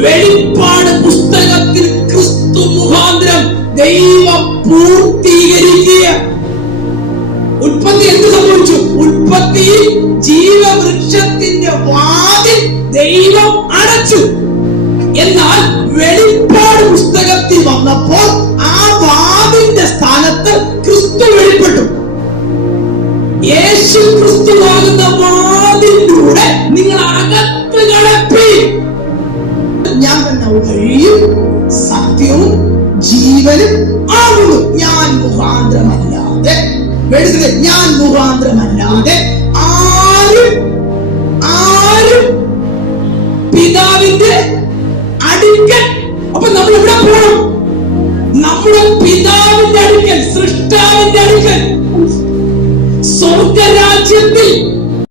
വെളിപ്പാട് പുസ്തകത്തിൽ ക്രിസ്തു മുഖാന്തരം ദൈവം പൂർത്തീകരിക്കുക. ഉൽപ്പത്തി എന്ത് സംഭവിച്ചു? ഉൽപ്പത്തി ജീവവൃക്ഷത്തിന്റെ വാതിൽ ദൈവം അടച്ചു. എന്നാൽ വെളിപ്പാട് പുസ്തകത്തിൽ വന്നപ്പോൾ ആ വാതിന്റെ സ്ഥാനത്ത് ക്രിസ്തു വെളിപ്പെട്ടു. യേശു ക്രിസ്തുവാകുന്ന വാ വഴിയും സത്യവും ജീവനും ആകുന്നു. ഞാൻ മുഖാന്തരമല്ലാതെ എടുക്കുന്നത് ഞാൻ മുഖാന്തരമല്ലാതെ ആരും ആരും പിതാവിന്റെ അടുക്കൽ അപ്പൊ നമ്മൾ ഇവിടെ പോകണം നമ്മുടെ പിതാവിന്റെ അടുക്കൽ സൃഷ്ടാവിന്റെ അടുക്കൽ. സ്വർഗരാജ്യത്തിൽ